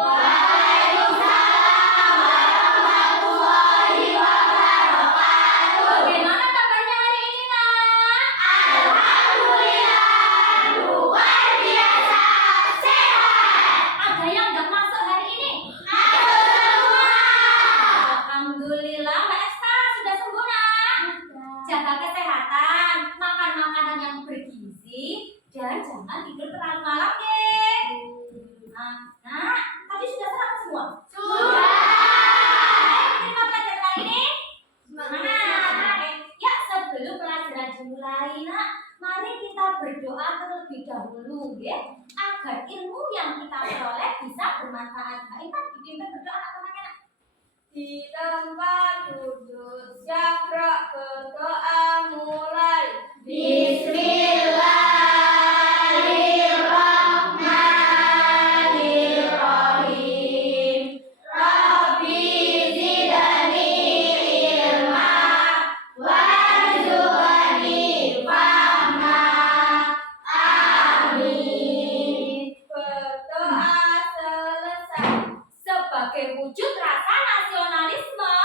Waalaikumsalam warahmatullahi wabarakatuh. Bagaimana kabarnya hari ini, Nak? Alhamdulillah, luar biasa sehat. Ada yang nggak masuk hari ini? Masuk semua. Alhamdulillah, Mbak Esta sudah sembuh, Nak. Jaga kesehatan, makan makanan yang bergizi, dan jangan tidur terlalu malam, ya. Nah, tadi sudah sarapan semua? Sudah. Terima pelajaran kali ini. Semangat. Oke. Ya, sebelum pelajaran dimulai, Nak, mari kita berdoa terlebih dahulu, ya, agar ilmu yang kita peroleh bisa bermanfaat. Mbak Intan, dipimpin berdoa temannya, Nak. Di tempat duduk syakra berdoa mulai. Bismillahirrahmanirrahim. Rabbi zidni ilma warzuqni fahma. Amin. Berdoa selesai. Sebagai wujud rasa nasionalisme,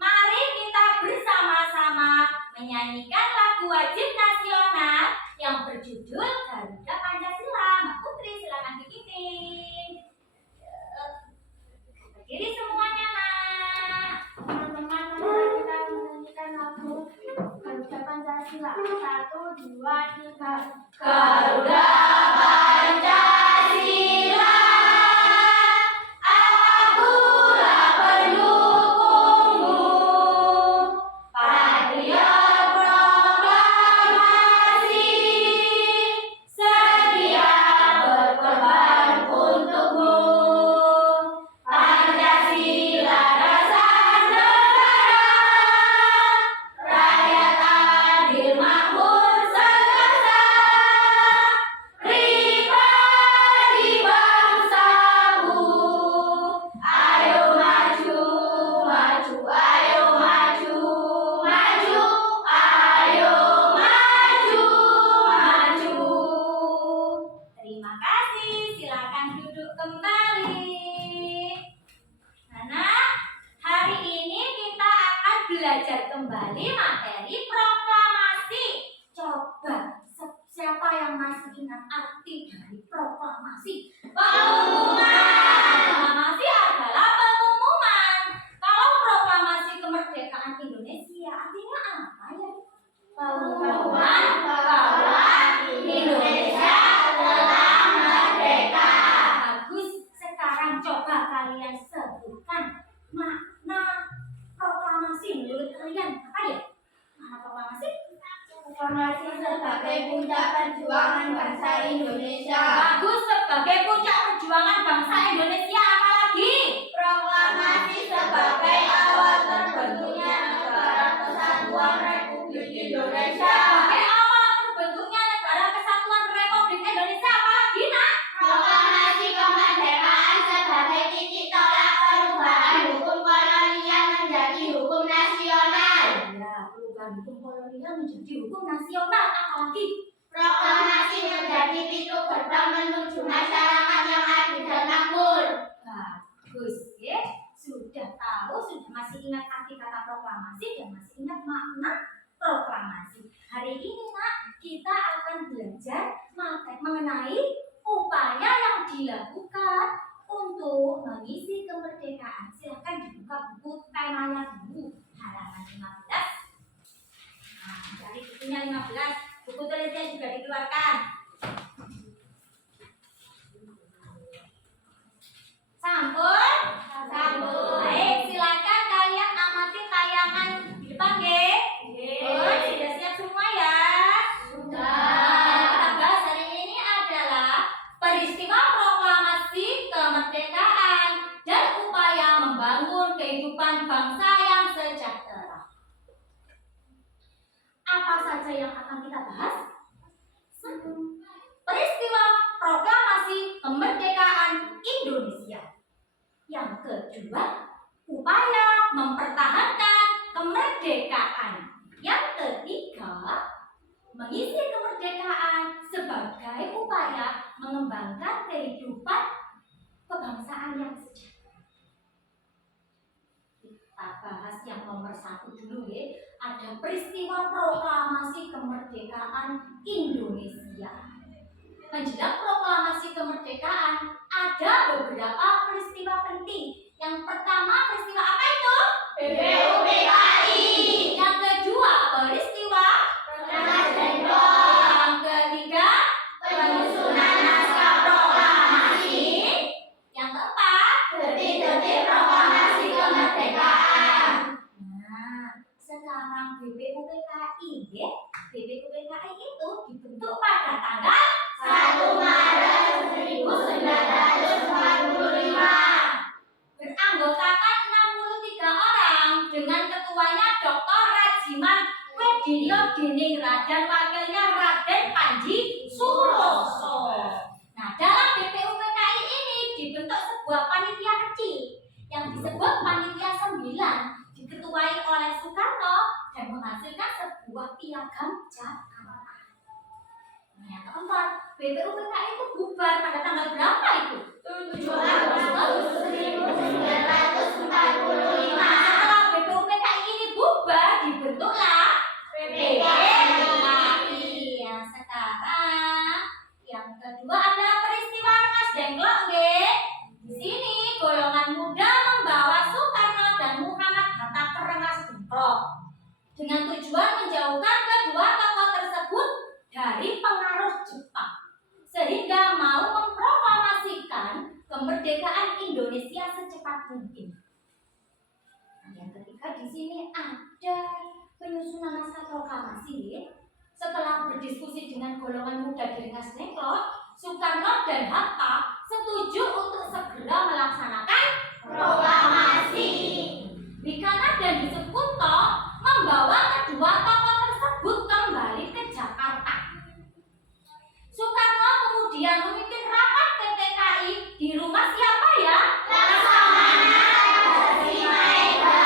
mari kita bersama-sama menyanyikan lagu wajib nasional yang berjudul Garuda Pancasila. Mbak Putri, silakan dipimpin. Berdiri semuanya, Nak. Teman-teman, mari kita menyanyikan lagu Garuda Pancasila. 1, 2, 3. Garuda Pancasila, akulah pendukungmu. Patriot proklamasi, sedia berkorban untukmu. Pancasila dasar negara, rakyat adil makmur sejahtera. Pribadi bangsaku, ayo maju, maju, ayo maju, maju, ayo maju, maju. Terima kasih, silakan duduk kembali. Nah, hari ini kita akan belajar kembali materi proklamasi. Coba, siapa yang masih ingat arti dari proklamasi? Proklamasi adalah pengumuman. Kalau proklamasi kemerdekaan Indonesia, artinya apa ya? Pengumuman bahwa Indonesia telah merdeka. Bagus, sekarang coba kalian sebutkan makna proklamasi menurut kalian. Apa ya? Makna proklamasi? Proklamasi sebagai puncak perjuangan bangsa Indonesia. Bagus, sebagai puncak perjuangan bangsa Indonesia. Apalagi? Proklamasi sebagai awal terbentuknya Negara Kesatuan Republik Indonesia. Sebagai awal terbentuknya Negara Kesatuan Republik Indonesia. Apalagi, Nak? Proklamasi kemerdekaan sebagai titik tolak perubahan hukum kolonial menjadi hukum nasional. Ya, perubahan hukum kolonial menjadi hukum nasional. Apalagi? Proklamasi menjadi pintu gerbang menuju masyarakat yang adil dan makmur. Bagus, ya. Sudah tahu, sudah masih ingat arti kata proklamasi dan masih ingat makna proklamasi. Hari ini, Nak, kita akan belajar mengenai upaya yang dilakukan untuk mengisi kemerdekaan. Silahkan dibuka buku temanya dulu, halaman 15. Nah, dari bukunya 15, buku tulisnya juga dikeluarkan. Sampun? Sampun. Baik, silakan kalian amati tayangan di depan, nggih. Sudah siap semua ya? Nah, kita bahas hari ini adalah peristiwa proklamasi kemerdekaan dan upaya membangun kehidupan bangsa yang sejahtera. Apa saja yang akan kita bahas? Satu, peristiwa proklamasi kemerdekaan Indonesia. Yang kedua, upaya mempertahankan kemerdekaan. Yang ketiga, mengisi kemerdekaan sebagai upaya mengembangkan kehidupan kebangsaan yang nomor 1 dulu ya. Ada peristiwa proklamasi kemerdekaan Indonesia. Menjelang proklamasi kemerdekaan ada beberapa peristiwa penting. Yang pertama peristiwa apa itu? BPUPKI. Yang kedua peristiwa Rengas Dengklok. yang ketiga Penyusunan naskah proklamasi. yang keempat Detik-detik proklamasi kemerdekaan. Nah, sekarang BPUPKI ya. BPUPKI itu dibentuk pada tanggal 1 Maret 1945. Beranggotakan 63 orang dengan ketuanya Dr. Rajiman Wedinyo Diningrat dan wakilnya Raden Panji Suroso. Nah, dalam BPUPKI ini dibentuk sebuah panitia kecil yang disebut Panitia 9, diketuai oleh Soekarno dan menghasilkan sebuah piagam Jakarta. Nah, yang keempat, BPUPKI itu bubar pada tanggal berapa itu? 7 Agustus 1945. Setelah BPUPKI ini bubar, dibentuklah BPUPKI. Yang sekarang, yang kedua ada peristiwa Rengas Dengklok, nggih. Di sini golongan muda membawa Soekarno dan Muhammad Hatta ke Rengas Dengklok dengan tujuan menjauhkan kedua tokoh tersebut dari pengaruh Jepang, sehingga mau memproklamasikan kemerdekaan Indonesia secepat mungkin. Nah, yang ketiga di sini ada penyusunan naskah proklamasi. Setelah berdiskusi dengan golongan muda di Rengas Dengklok, Soekarno dan Hatta setuju untuk segera melaksanakan Proklamasi. Bikana dan Disekuto membawa kedua tokoh tersebut kembali ke Jakarta. Soekarno kemudian memimpin rapat PPKI di rumah siapa ya? Laksamana Dasasimaiga.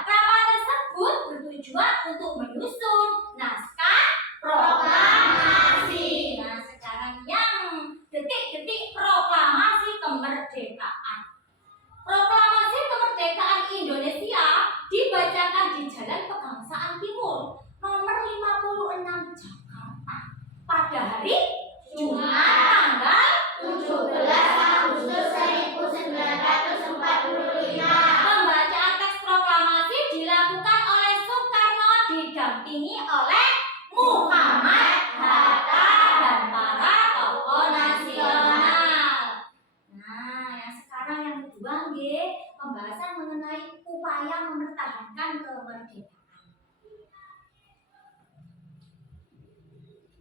Rapat tersebut bertujuan untuk menyusun naskah Proklamasi. Nah, sekarang yang detik-detik proklamasi kemerdekaan. Proklamasi kemerdekaan Indonesia dibacakan di Jalan Pegangsaan Timur nomor 56 Jakarta pada hari Jumat tanggal 17 Agustus 1945. Pembacaan teks proklamasi dilakukan oleh Soekarno didampingi oleh Muhammad Hatta dan para tokoh nasional. Nah, yang sekarang yang kedua nggih, pembahasan mengenai upaya mempertahankan kemerdekaan.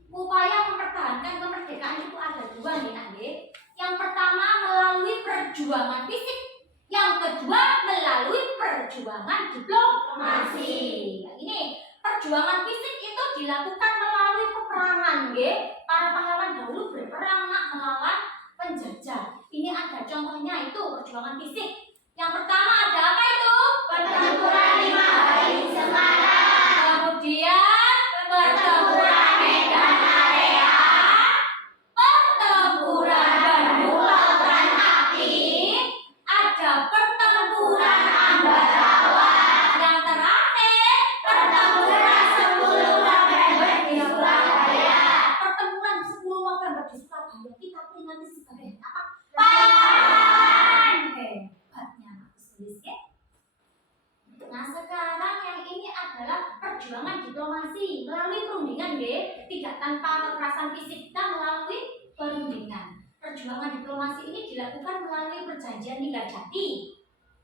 Upaya mempertahankan kemerdekaan itu ada dua nih, Nak, nggih. Yang pertama melalui perjuangan fisik, yang kedua melalui perjuangan diplomasi. Nah, ini perjuangan fisik itu dilakukan melalui peperangan, nggih. Para pahlawan dahulu berperang nak melawan penjajah. Ini ada contohnya itu perjuangan fisik. Yang pertama ada apa itu? Pertempuran 5 hari di Semarang. Kemudian pertempuran Medan Area, pertempuran Bandung Lautan Api, ada pertempuran Ambarawa. Yang terakhir pertempuran 10 November di Surabaya. Pertempuran 10 November di Surabaya kita peringati sebagai apa? Pahlawan. Hebatnya Mas tulis ya. Nah, sekarang yang ini adalah perjuangan diplomasi melalui perundingan, nggih. Tidak tanpa kekerasan fisik, kita melalui perundingan. Perjuangan diplomasi ini dilakukan melalui perjanjian Ninggarjati.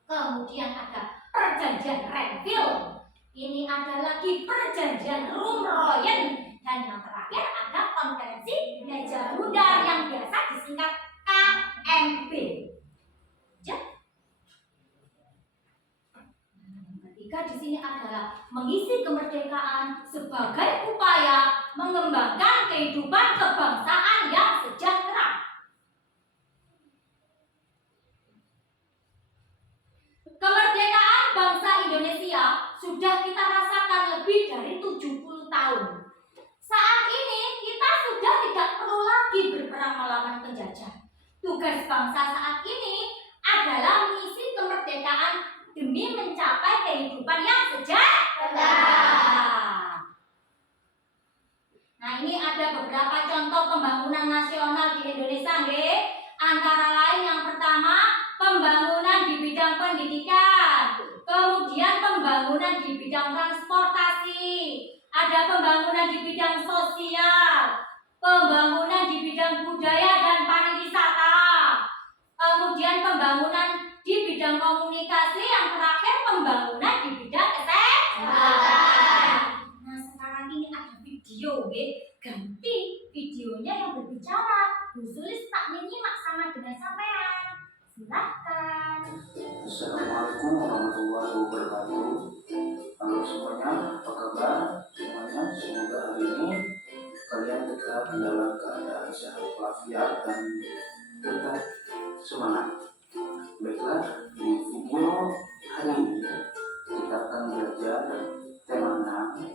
Kemudian ada perjanjian Renville. Ini ada lagi perjanjian Rumroyen dan yang terakhir ada konferensi Meja Bundar yang biasa disingkat KMB. Ya. Ketiga di sini adalah mengisi kemerdekaan sebagai upaya mengembangkan kehidupan kebangsaan yang sejahtera. Kemerdekaan bangsa Indonesia sudah kita rasakan lebih dari 70 tahun. Saat ini kita sudah tidak perlu lagi berperang melawan penjajah. Tugas bangsa saat ini adalah mengisi kemerdekaan demi mencapai kehidupan yang sejahtera. Nah, ini ada beberapa contoh pembangunan nasional di Indonesia, nggih. Antara lain yang pertama, pembangunan di bidang pendidikan, kemudian pembangunan di bidang transportasi, ada pembangunan di bidang sosial, pembangunan di bidang budaya dan pariwisata, kemudian pembangunan di bidang komunikasi, yang terakhir pembangunan di bidang kesehatan. Nah, sekarang ini ada video, ganti videonya yang berbicara. Bu Sulis tak menyimak sama dengan sampean. Silahkan. Assalamualaikum warahmatullahi wabarakatuh. Halo semuanya, apa kabar semuanya? Semoga hari ini kalian tetap dalam keadaan sehat walafiat dan tetap semangat. Baiklah, di video hari ini kita akan belajar tema 6,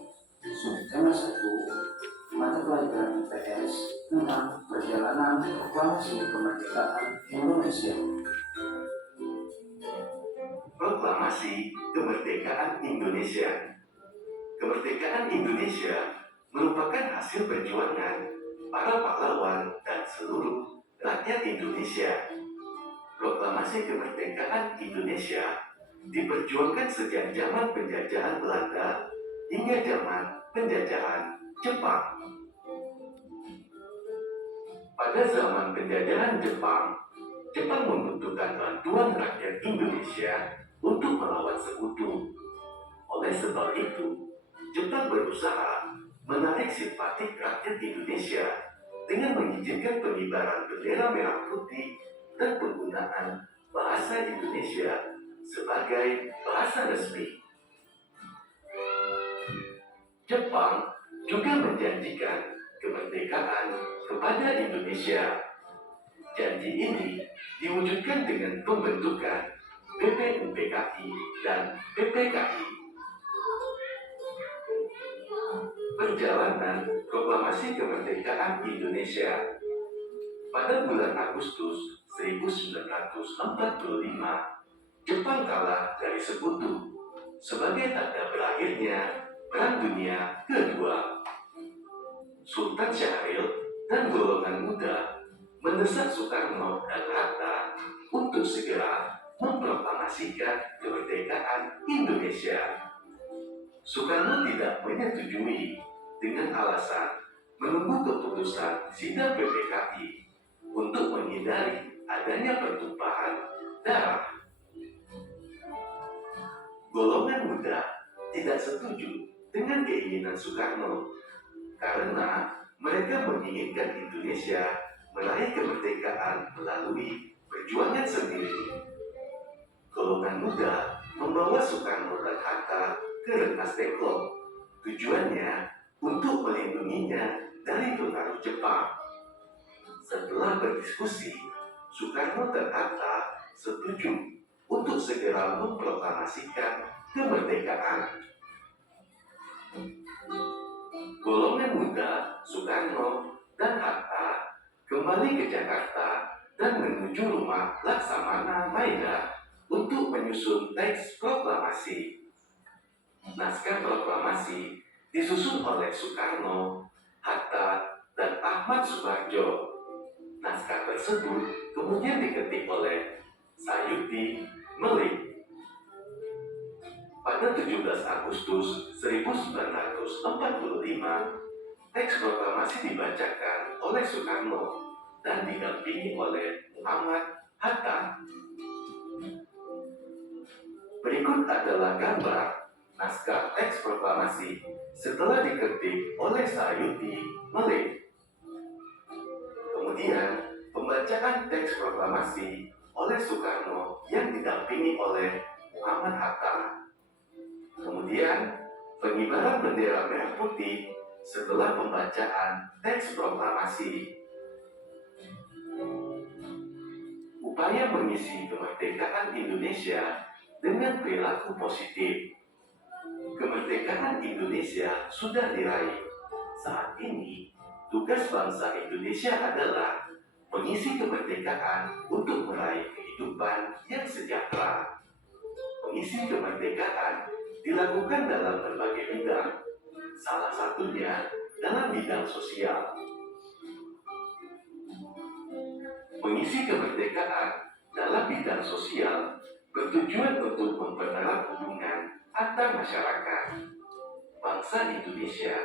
subtema 1, mata pelajaran IPS tentang perjalanan proklamasi kemerdekaan Indonesia. Proklamasi Kemerdekaan Indonesia. Kemerdekaan Indonesia merupakan hasil perjuangan para pahlawan dan seluruh rakyat Indonesia. Proklamasi Kemerdekaan Indonesia diperjuangkan sejak zaman penjajahan Belanda hingga zaman penjajahan Jepang. Pada zaman penjajahan Jepang, Jepang membutuhkan bantuan rakyat Indonesia untuk melawan sekutu. Oleh sebab itu, Jepang berusaha menarik simpati rakyat Indonesia dengan mengizinkan pengibaran bendera merah putih dan penggunaan bahasa Indonesia sebagai bahasa resmi. Jepang juga menjanjikan kemerdekaan kepada Indonesia. Janji ini diwujudkan dengan pembentukan BPUPKI dan PPKI. Perjalanan Proklamasi Kemerdekaan Indonesia. Pada bulan Agustus 1945, Jepang kalah dari sekutu sebagai tanda berakhirnya Perang Dunia Kedua. Sultan Syahrir dan golongan muda mendesak Soekarno dan Hatta untuk segera memproklamasikan kemerdekaan Indonesia. Soekarno tidak menyetujui dengan alasan menunggu keputusan sidang PPKI untuk menghindari adanya pertumpahan darah. Golongan muda tidak setuju dengan keinginan Soekarno karena mereka menginginkan Indonesia meraih kemerdekaan melalui perjuangan sendiri. Golongan muda membawa Soekarno dan Hatta ke Rengas Dengklok. Tujuannya untuk melindunginya dari pengaruh Jepang. Setelah berdiskusi, Soekarno dan Hatta setuju untuk segera memproklamasikan kemerdekaan. Golongan muda, Soekarno, dan Hatta kembali ke Jakarta dan menuju rumah Laksamana Maeda untuk menyusun teks proklamasi. Naskah proklamasi disusun oleh Soekarno, Hatta, dan Ahmad Subarjo. Naskah tersebut kemudian diketik oleh Sayuti Melik. Pada 17 Agustus 1945, teks proklamasi dibacakan oleh Soekarno dan didampingi oleh Muhammad Hatta. Berikut adalah gambar naskah teks proklamasi setelah diketik oleh Sayuti Melik. Kemudian, pembacaan teks proklamasi oleh Soekarno yang didampingi oleh Muhammad Hatta. Kemudian, pengibaran bendera merah putih setelah pembacaan teks proklamasi. Upaya mengisi kemerdekaan Indonesia dengan perilaku positif. Kemerdekaan Indonesia sudah diraih. Saat ini, tugas bangsa Indonesia adalah mengisi kemerdekaan untuk meraih kehidupan yang sejahtera. mengisi kemerdekaan dilakukan dalam berbagai bidang, salah satunya dalam bidang sosial. Mengisi kemerdekaan dalam bidang sosial bertujuan untuk mempererat hubungan antar masyarakat. Bangsa Indonesia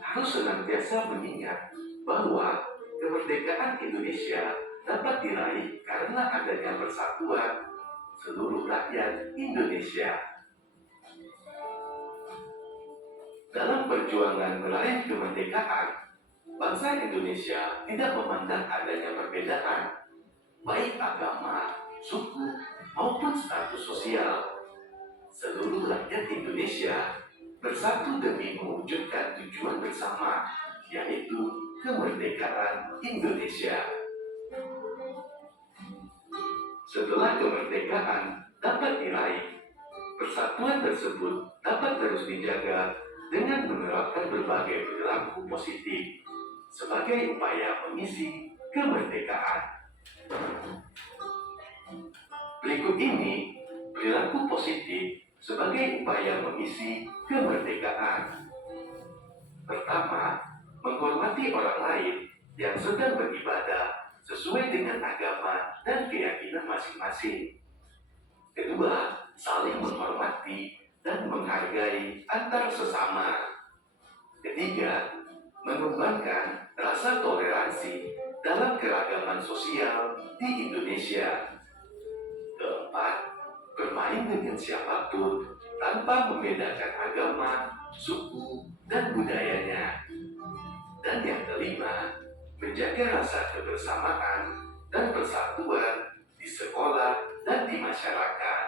harus senantiasa mengingat bahwa kemerdekaan Indonesia dapat diraih karena adanya persatuan seluruh rakyat Indonesia. Dalam perjuangan meraih kemerdekaan, bangsa Indonesia tidak memandang adanya perbedaan, baik agama, suku, maupun status sosial. Seluruh rakyat Indonesia bersatu demi mewujudkan tujuan bersama, yaitu kemerdekaan Indonesia. Setelah kemerdekaan dapat diraih, persatuan tersebut dapat terus dijaga dengan menerapkan berbagai perilaku positif sebagai upaya mengisi kemerdekaan. Berikut ini perilaku positif sebagai upaya mengisi kemerdekaan. Pertama, menghormati orang lain yang sedang beribadah sesuai dengan agama dan keyakinan masing-masing. Kedua, saling menghormati dan menghargai antar sesama. Ketiga, mengembangkan rasa toleransi dalam keragaman sosial di Indonesia. Keempat, bermain dengan siapapun tanpa membedakan agama, suku, dan budayanya. Dan yang kelima, menjaga rasa kebersamaan dan persatuan di sekolah dan di masyarakat.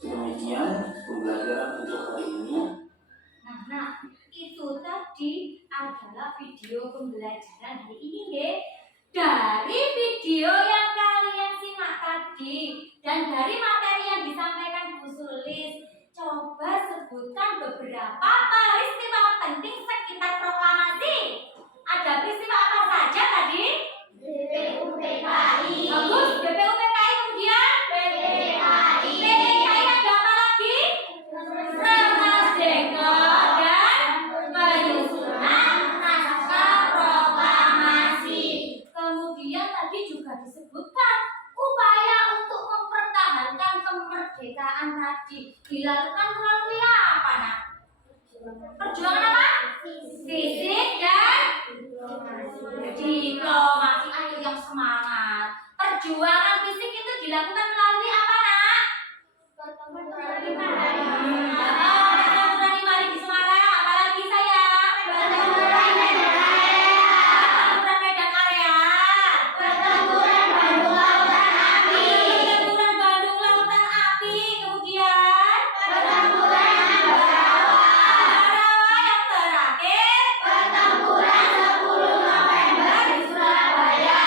Demikian pembelajaran untuk hari ini. Nah, itu tadi adalah video pembelajaran hari ini, nggih. Dari video yang kalian simak tadi dan dari materi yang disampaikan Bu Sulis, coba sebutkan beberapa peristiwa penting sekitar proklamasi. Ada peristiwa apa saja tadi? BPUPKI. Bagus, BPUPKI, kemudian PPKI. PPKI ada apa lagi? Rengas Dengklok dan penyusunan naskah proklamasi. Kemudian tadi juga disebutkan upaya untuk mempertahankan kemerdekaan tadi dilakukan melalui apa, Nak? Perjuangan apa? Fisik dan diplomasi. Ayo yang semangat. Perjuangan fisik itu dilakukan melalui apa, Nak? Pertempuran 5 hari di Semarang. Apalagi sayang? Pertempuran Medan Area. Pertempuran Bandung Lautan Api. Pertempuran Bandung Lautan Api. Kemudian Pertempuran Ambarawa. Ambarawa yang terakhir. Pertempuran 10 November di Surabaya.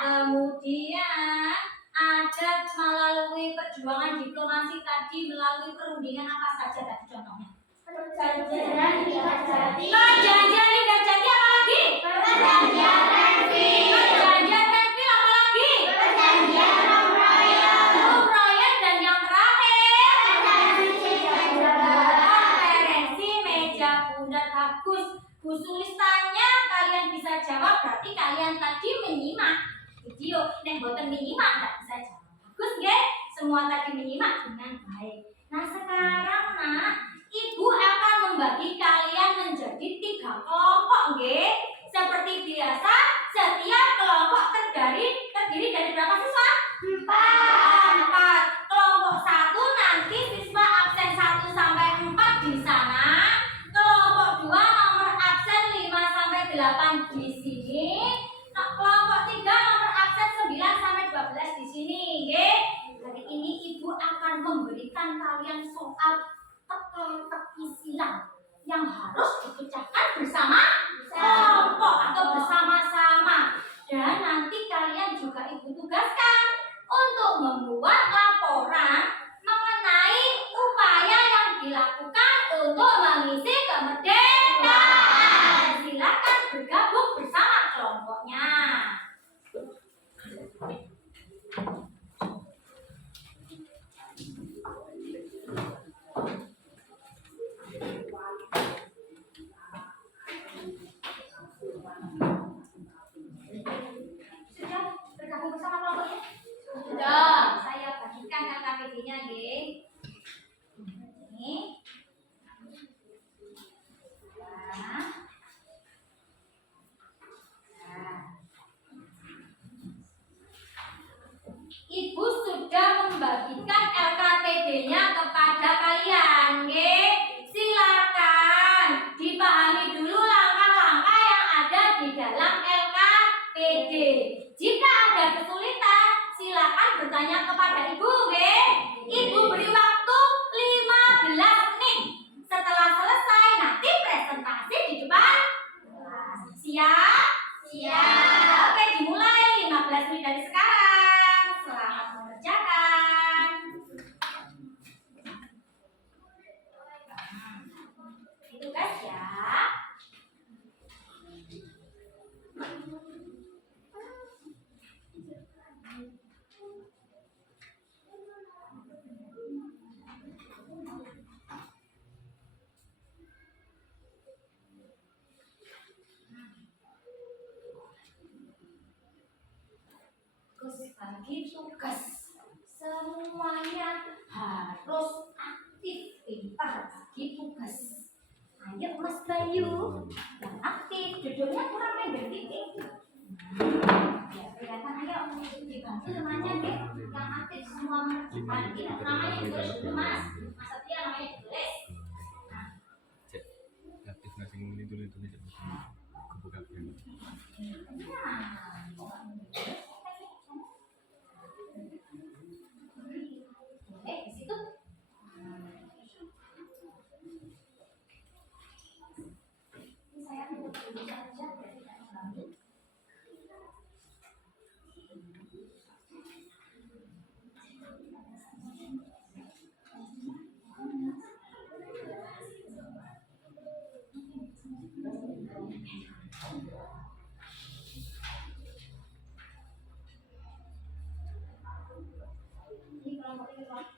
Kemudian ada melalui perjuangan diplomasi tadi melalui perundingan apa saja tadi contohnya? Perjanjian Kertajati. Perjanjian Kertajati apa lagi? Perjanjian Renville. Perjanjian Renville apa lagi? Perjanjian Rompuyun. Rompuyun dan yang terakhir Konferensi konferensi Meja Bulat. meja bulat. Bagus. Bu Sulis tanya kalian bisa jawab berarti kalian tadi menyimak video. Boten menyimak nggak bisa jawab. Bagus nggih? Semua tadi menyimak dengan baik. Nah sekarang Nak, Ibu akan membagi kalian menjadi 3 kelompok nggih. Seperti biasa, setiap kelompok terdiri dari berapa siswa? 4. Kelompok 1 nanti siswa absen 1 sampai 4 di sana. Kelompok 2 nomor absen 5 sampai 8 di sini. Nah, kelompok 3 nomor absen 9 sampai 12 di sini, nggih. Hari ini Ibu akan Jika ada kesulitan, silakan bertanya kepada ibu, nggih. Ibu beri waktu 15 menit. Setelah selesai, nanti presentasi di depan kelas. Siap? Siap. Oke, dimulai 15 menit dari sekarang. Selamat mengerjakan. Itu guys ya. Terus bagi tugas semuanya harus aktif, pintar bagi tugas. Ayo Mas Bayu, yang aktif, duduknya kurang pendek titik. Ya kelihatan, ayo dibantu temannya deh, yang aktif semua mengerjakan. Ini namanya ditulis dulu Mas. Mas Satria namanya ditulis. Aktif nasi ini tuh kebuka film. Di situ. Ini saya tutup dulu saja, berarti tidak mengganggu. Ini kelompok ini kelompok.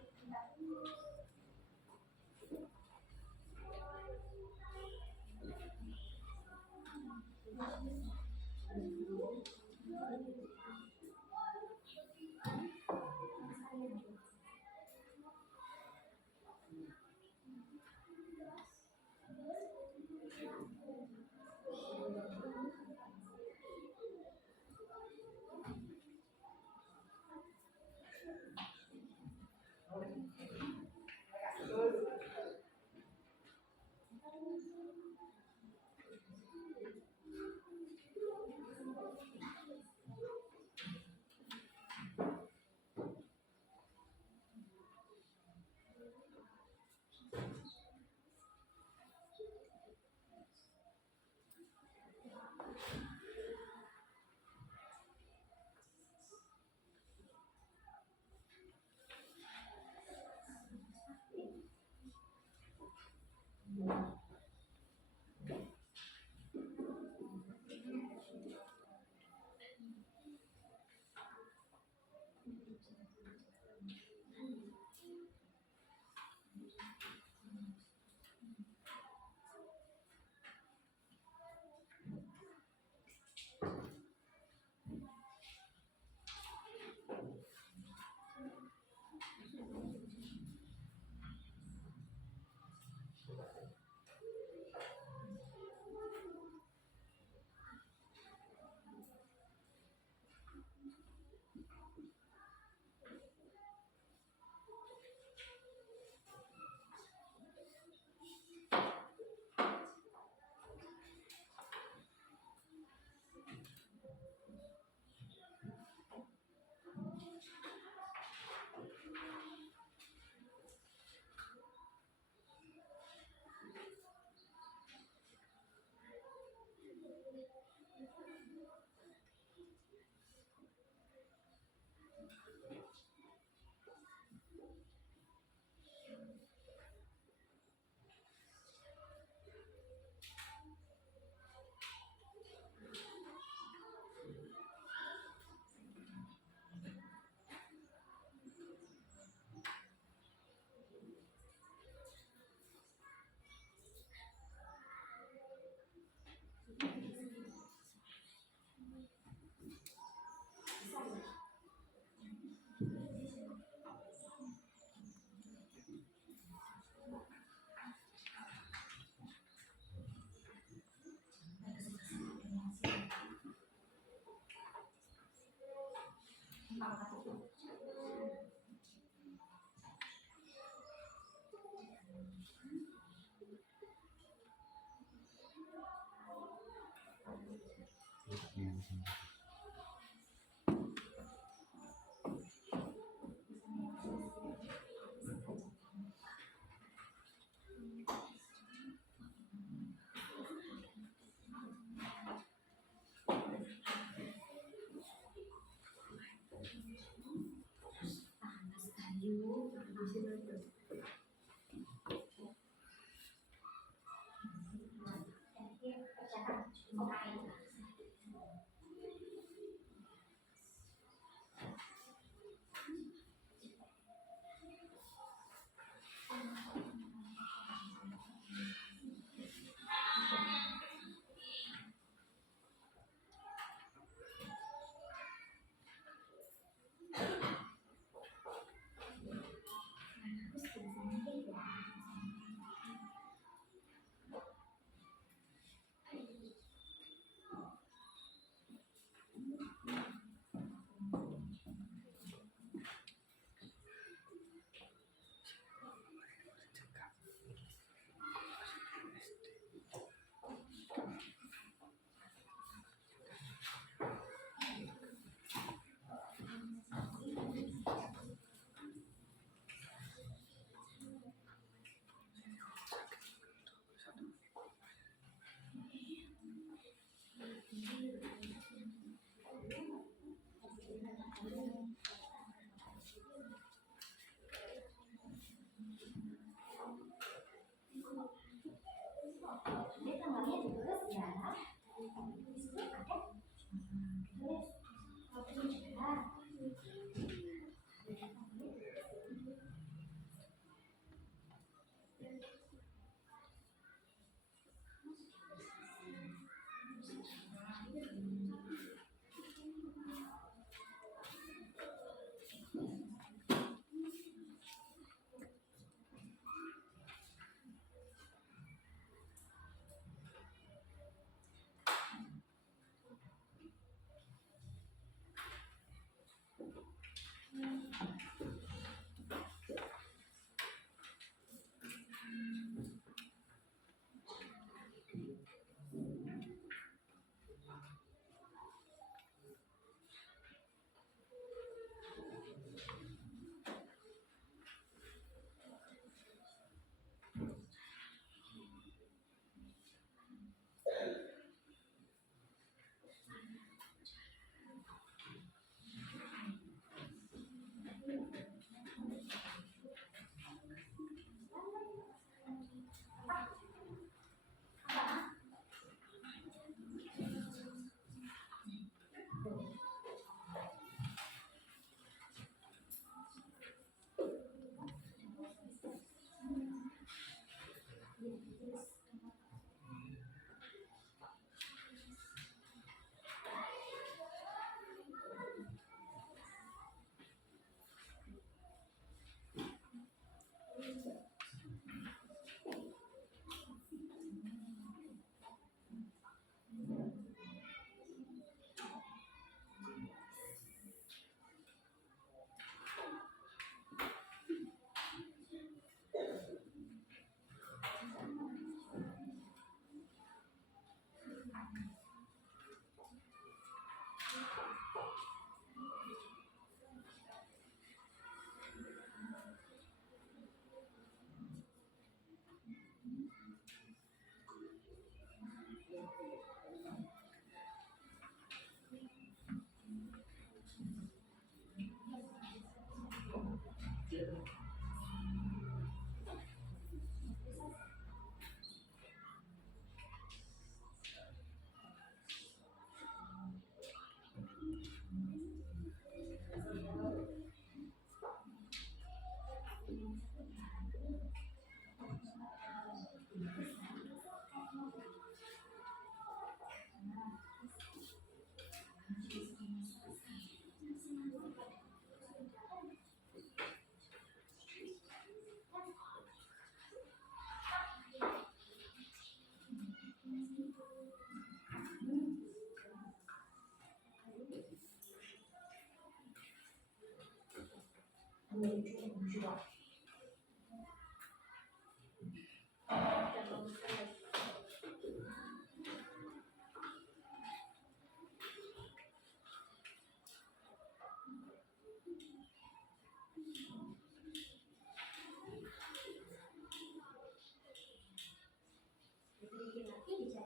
Dicari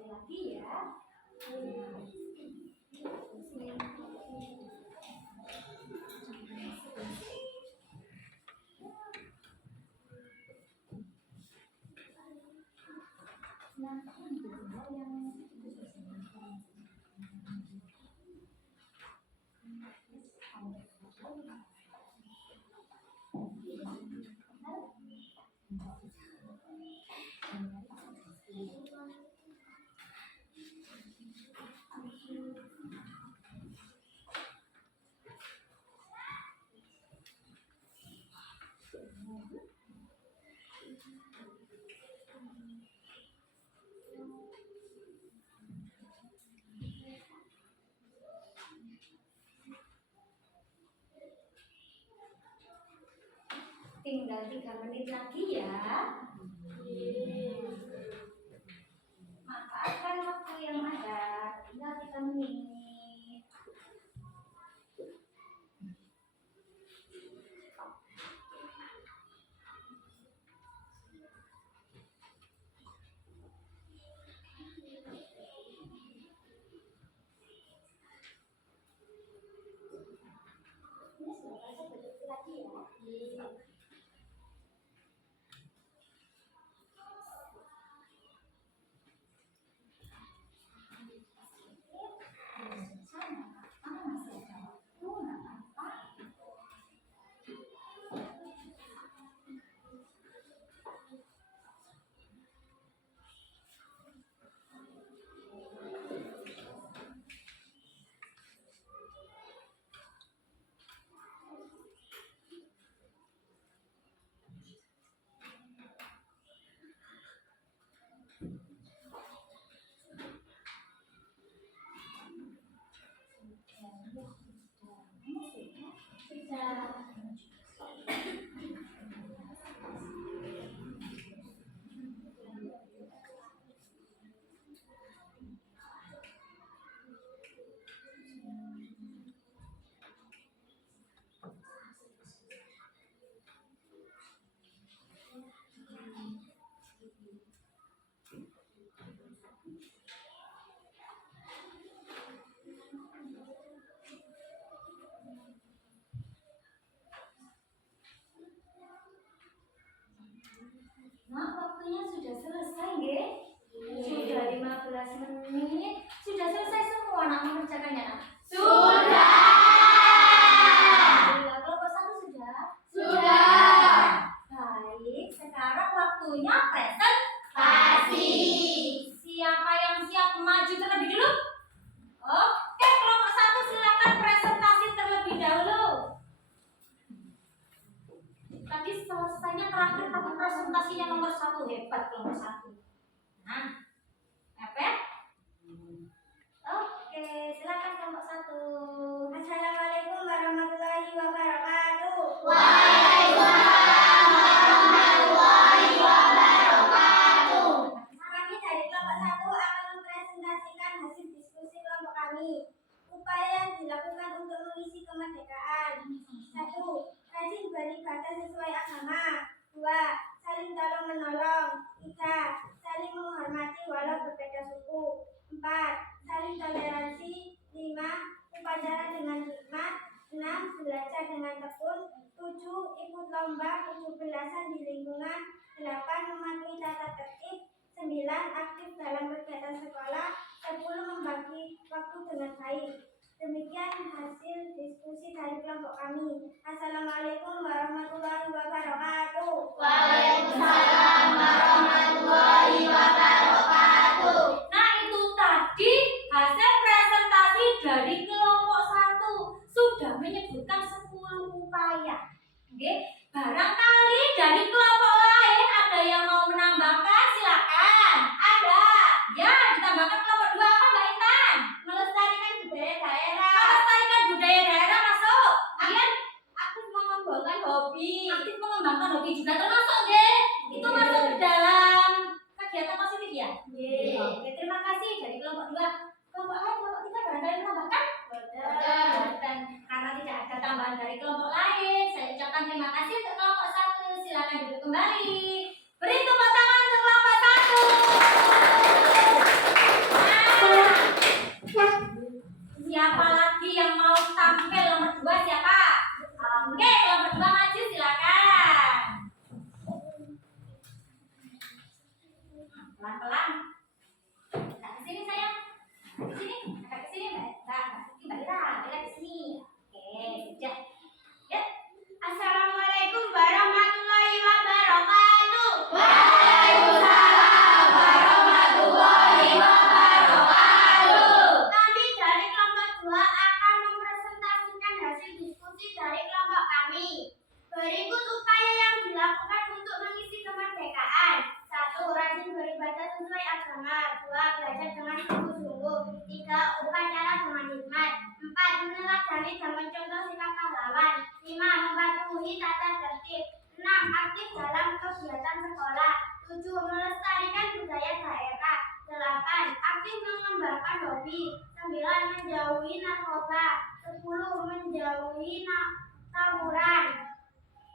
lagi ya. Tinggal 3 menit lagi ya. Manfaatkan waktu yang ada. Tinggal 3 menit. Ini sudah selesai lagi ya. Nah, waktunya sudah selesai, nggih. Sudah 15 menit. Sudah selesai semua nak mengerjakannya, nak? Sudah. Alhamdulillah. Kelompok 1 sudah? Sudah. Baik, sekarang waktunya presentasi. Siapa yang siap maju terlebih dulu? Oke, kelompok 1 silakan presentasi terlebih dahulu. Tadi selesainya terakhir tapi presentasinya nomor 1, hebat kelompok 1. Nah, apa? Oke, silakan kelompok 1. Assalamualaikum warahmatullahi wabarakatuh. Waalaikumsalam warahmatullahi wabarakatuh. Kami dari kelompok 1 akan mempresentasikan hasil diskusi kelompok kami. Upaya yang dilakukan untuk mengisi kemerdekaan. 1. Rajin beribadah sesuai agama. 2. Saling tolong menolong. 3. Saling menghormati walau berbeda suku. 4. Saling toleransi. 5. Upacara dengan hikmat. 6. Belajar dengan tekun. 7. Ikut lomba 17-an di lingkungan. 8. Mematuhi tata tertib. 9. Aktif dalam kegiatan sekolah. 10. Membagi waktu dengan baik. Demikian hasil diskusi dari kelompok kami. Assalamualaikum warahmatullahi wabarakatuh. Waalaikumsalam warahmatullahi wabarakatuh. Nah, itu tadi hasil presentasi dari kelompok 1. Sudah menyebutkan 10 upaya. Oke, barangkali dari kelompok lain ada yang mau menambahkan, silakan. Ada. Ya, ditambahkan kelompok 2 apa Mbak Intan? Melestarikan budaya daerah. Melestarikan budaya daerah masuk. Aku mengembangkan hobi. hobi juga termasuk nggih. Itu masuk ke dalam kegiatan positif ya? Nggih. Oke, terima kasih dari kelompok 2. Kelompok lain, kelompok 3 barangkali menambahkan? Dan karena tidak ada tambahan dari kelompok lain, saya ucapkan terima kasih untuk kelompok 1. Silakan duduk kembali. Beri tepuk tangan untuk kelompok 1. Nah, siapa lagi yang mau tampil nomor 2 siapa? Oke, kelompok 2 maju silakan. Pelan-pelan. Agak ke sini sayang. Ke sini, agak ke sini Mbak Ira, agak ke sini. Oke, sudah. Ya. Assalamualaikum warahmatullahi wabarakatuh. Waalaikumsalam warahmatullahi wabarakatuh. Kami dari kelompok 2 akan mempresentasikan hasil diskusi dari kelompok kami. Berikut upaya yang dilakukan untuk mengisi kemerdekaan. 1. Rajin beribadah sesuai agama. 2. Belajar dengan sungguh-sungguh. 3. Upacara dengan hikmat. 4. Meneladani dan mencontoh sikap pahlawan. 5. Mematuhi tata tertib. 6. Aktif dalam kegiatan sekolah. 7. Melestarikan budaya daerah. 8. Aktif mengembangkan hobi. 9. Menjauhi narkoba. 10. Menjauhi tawuran.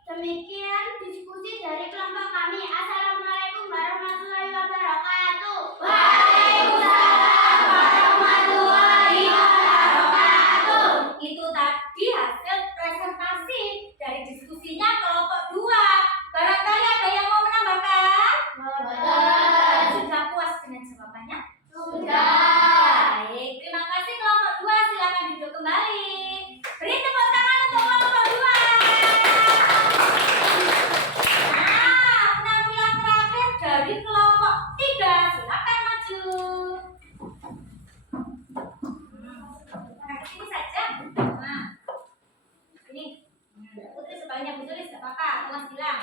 Demikian diskusi dari kelompok kami. Assalamualaikum warahmatullahi wabarakatuh. Waalaikumsalam warahmatullahi wabarakatuh. Itu tadi hasil presentasi dari diskusinya kelompok 2. Barangkali ada yang mau menambahkan? Sudah puas dengan jawabannya? Baik, terima kasih kelompok 2. Silakan duduk kembali. Beri tepuk tangan untuk kelompok 2. Nah, penampilan terakhir dari kelompok 3. Silakan maju. Nah, ke sini saja. Nah, ini. Putri sebaliknya Bu Sulis, tidak apa-apa. Tugas bilang.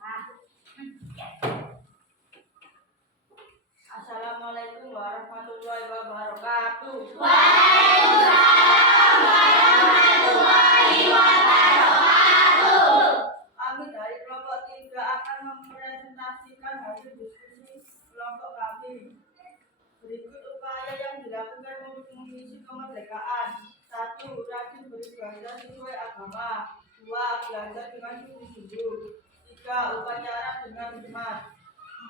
Nah. Ya. Assalamualaikum warahmatullahi wabarakatuh. Waalaikumsalam warahmatullahi wabarakatuh. Kami dari kelompok 3 akan mempresentasikan hasil diskusi kelompok kami. Berikut upaya yang dilakukan untuk mengisi kemerdekaan. 1. Rajin beribadah sesuai agama. 2. Belajar dengan sungguh-sungguh. 3. Upacara dengan hikmat.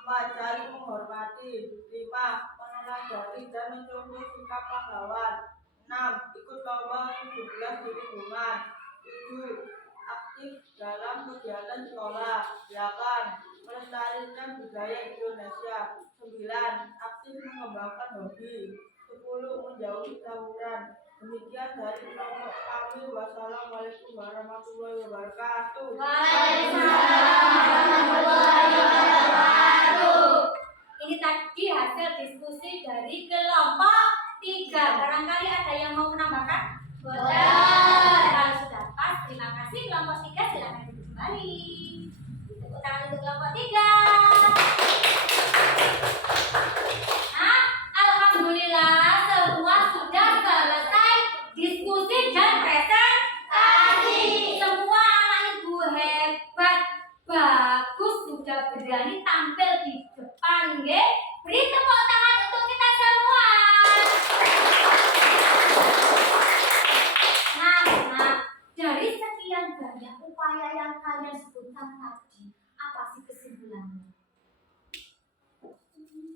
4. Saling menghormati. 5. Meneladani dan mencontoh sikap pahlawan. 6. Ikut lomba 17 di lingkungan. 7. Aktif dalam kegiatan sekolah. 8. Melestarikan budaya Indonesia. 9. Aktif mengembangkan hobi. 10. Menjauhi tawuran. Demikian dari kelompok kami. Wassalamualaikum warahmatullahi wabarakatuh. Waalaikumsalam warahmatullahi wabarakatuh. Ini tadi hasil diskusi dari kelompok 3. Barangkali ada yang mau menambahkan? Kalau sudah pas, terima kasih kelompok 3. Silakan duduk kembali. Tepuk tangan untuk kelompok 3. Nah, alhamdulillah semua sudah selesai diskusi dan presentasi. Semua anak ibu hebat, bagus, sudah berani tampil di depan, nggih. Beri tepuk tangan untuk kita semua. Nah, dari sekian banyak upaya yang kalian sebutkan tadi, apa sih kesimpulannya?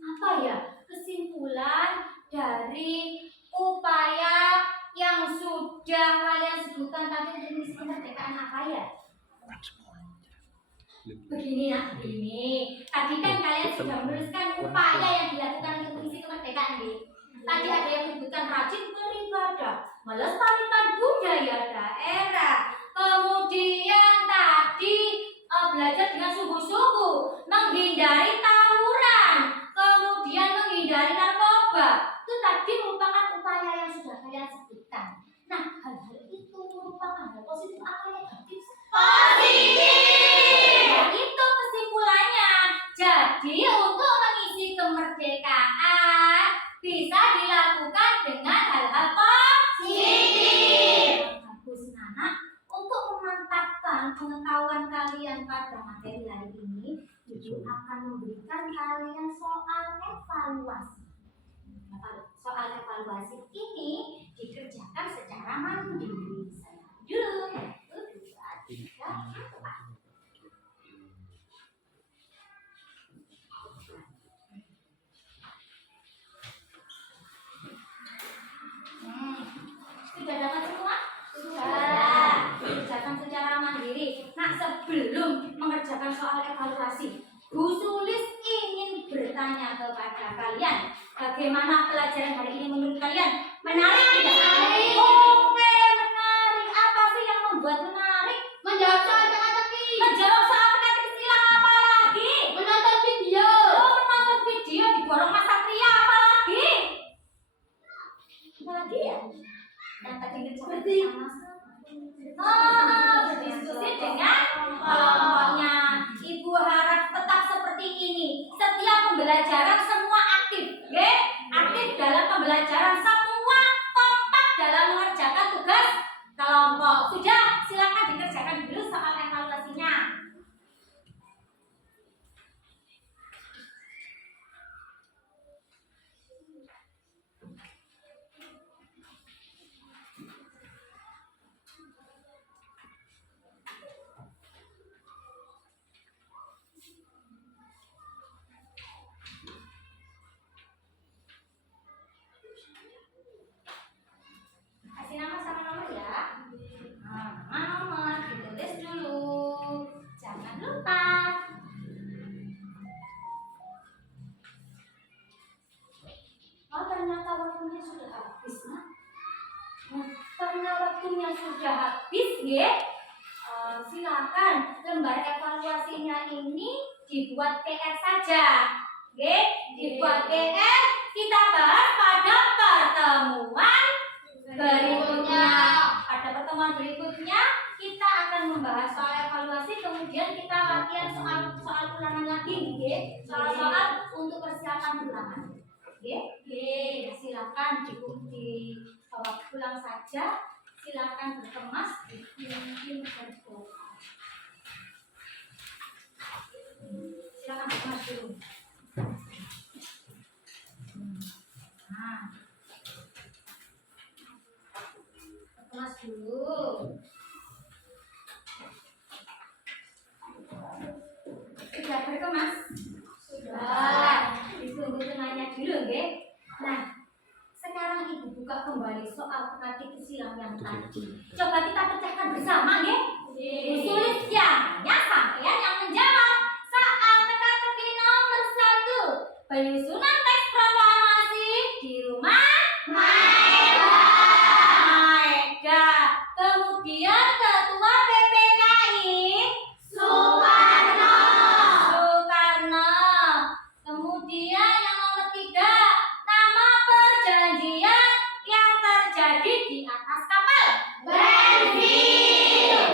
Apa ya kesimpulan dari upaya yang sudah kalian sebutkan tadi untuk mengisi kemerdekaan apa ya? Begini nak, begini. Tadi kan kalian sudah menuliskan upaya yang dilakukan untuk mengisi kemerdekaan nih. Tadi ada yang menyebutkan rajin beribadah, melestarikan budaya daerah. Kemudian tadi belajar dengan sungguh-sungguh, menghindari tawuran, kemudian menghindari narkoba. Itu tadi merupakan upaya yang sudah kalian sebutkan. Nah, hal-hal itu merupakan hal positif atau negatif? Positif. Nah, itu kesimpulannya. Jadi untuk mengisi kemerdekaan bisa dilakukan dengan hal-hal positif. Bagus, Nana. Untuk memantapkan pengetahuan kalian pada materi hari ini, Ibu akan memberikan kalian soal evaluasi. Soal evaluasi ini dikerjakan secara mandiri. Saya dulu, 1, 2, 3, 4. Sudah dapat semua? Sudah. Dikerjakan secara mandiri. Nah, sebelum mengerjakan soal evaluasi, Bu Sulis ingin bertanya kepada kalian, bagaimana pelajaran hari ini menurut kalian? Menarik tidak? Oke, menarik. Apa sih yang membuat menarik? Menjawab soal teka-teki. Menjawab soal teka-teki silang apa lagi? Menonton video. Oh, menonton video diborong Mas Satria apa lagi? Apa lagi ya? Yang tadi seperti berdiskusi dengan kelompoknya. Ibu harap tetap seperti ini. Setiap pembelajaran semua aktif, oke? Aktif dalam pembelajaran, semua kompak dalam mengerjakan tugas kelompok. Sudah, silakan dikerjakan dulu soal evaluasinya. Kasih nama sama nomor ya. Nama nomor ditulis dulu. Jangan lupa. Oh, ternyata waktunya sudah habis, nah. Karena waktunya sudah habis, ya. Silakan lembar evaluasinya ini dibuat PR saja. Oke, dibuat PR. Kita bahas pada pertemuan berikutnya. Pada pertemuan berikutnya kita akan membahas soal evaluasi, kemudian kita latihan soal ulangan lagi, nggih. Soal-soal untuk persiapan ulangan. Nggih. Silakan diikuti pulang saja. Silakan berkemas, dipimpin berdoa. Silakan berkemas dulu. Nah. Kelas dulu. Sudah berkemas? Sudah. Ditunggu tengahnya dulu, nggih. Nah, sekarang Ibu buka kembali soal teka-teki silang yang tadi. Coba kita pecahkan bersama, nggih. Ditulis jamnya sampean yang menjawab. Soal teka-teki nomor 1. Penyusunan teks proklamasi di rumah kemudian Ketua PPKI Soekarno. Kemudian yang nomor 3, nama perjanjian yang terjadi di atas kapal. Renville.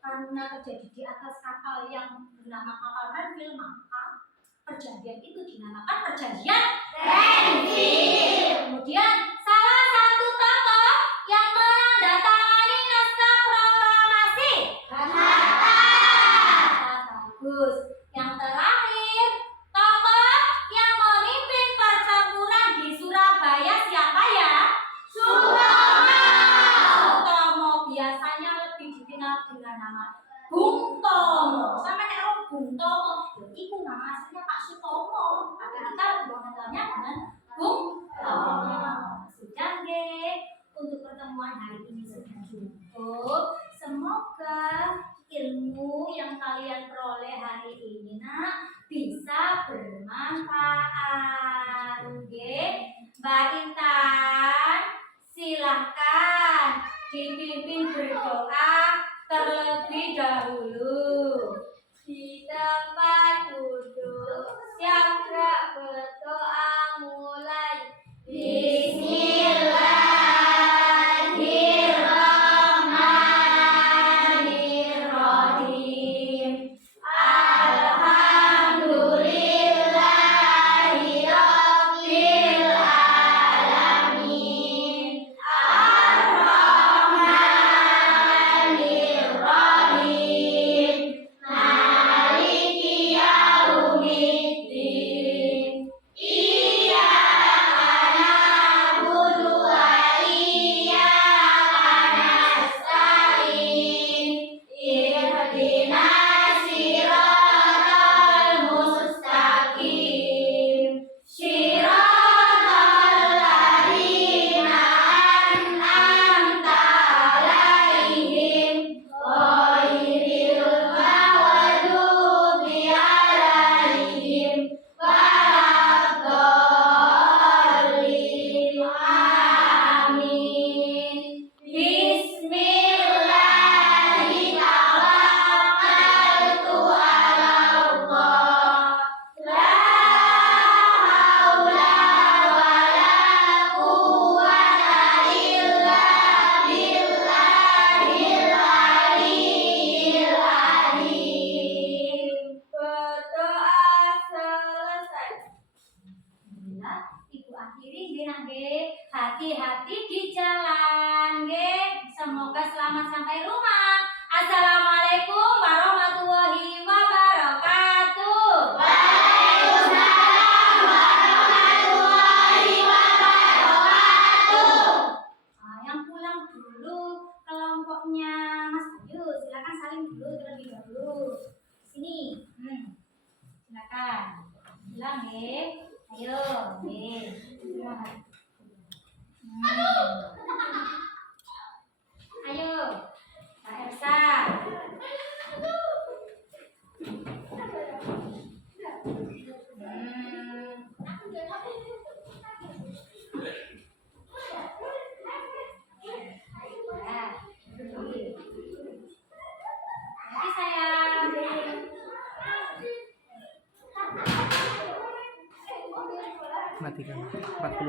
Karena terjadi di atas kapal yang bernama kapal Renville, maka perjanjian itu dinamakan perjanjian Renville. Kemudian salah satu tokoh yang menandatangani naskah proklamasi. Hatta. Bagus. Yang terakhir, tokoh yang memimpin pertempuran di Surabaya siapa ya? Sutomo. Biasanya lebih dikenal dengan nama Bung Tomo. Sama nek Bung Tomo, itu nama aslinya Pak Sutomo. Tapi kita lebih mengenalnya dengan Bung Tomo. Sudah nggih. Untuk pertemuan hari ini sudah cukup. Semoga ilmu yang kalian peroleh hari ini bisa bermanfaat. Nggih. Mbak Intan, silahkan dipimpin berdoa terlebih dahulu. Di tempat duduk siap gerak berdoa mulai. Bismillahirrahmanirrahim. Alhamdulillahirabbil alamin. Ar-Rahmanir semoga selamat sampai rumah. Assalamualaikum warahmatullahi wabarakatuh. Waalaikumsalam warahmatullahi wabarakatuh. Yang pulang dulu kelompoknya Mas Bayu, silakan saling dulu terlebih dahulu. Sini, silakan. Bilang ayo, ayo, Kak Elsa. Nanti sayang. Matikan 40